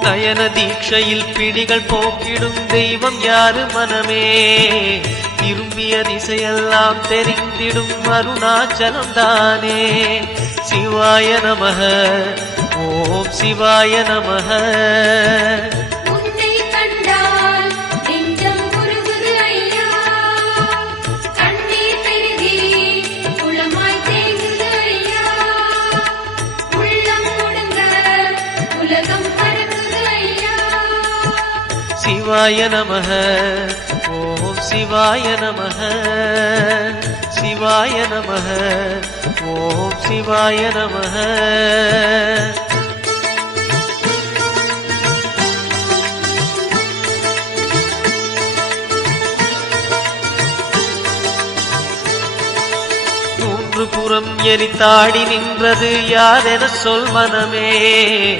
நயன தீட்சையில் பிடிகள் போக்கிடும் தெய்வம் யாரு மனமே? திரும்பிய திசையெல்லாம் தெரிந்திடும் அருணாச்சலம் தானே. சிவாய நமக, ஓம் சிவாய நமக. சிவாய நமக, ஓம் சிவாய நமக. சிவாய நமக, ஓம் சிவாய நமக. மூன்று புறம் எரித்தாடி நின்றது யாரென சொல் மனமே?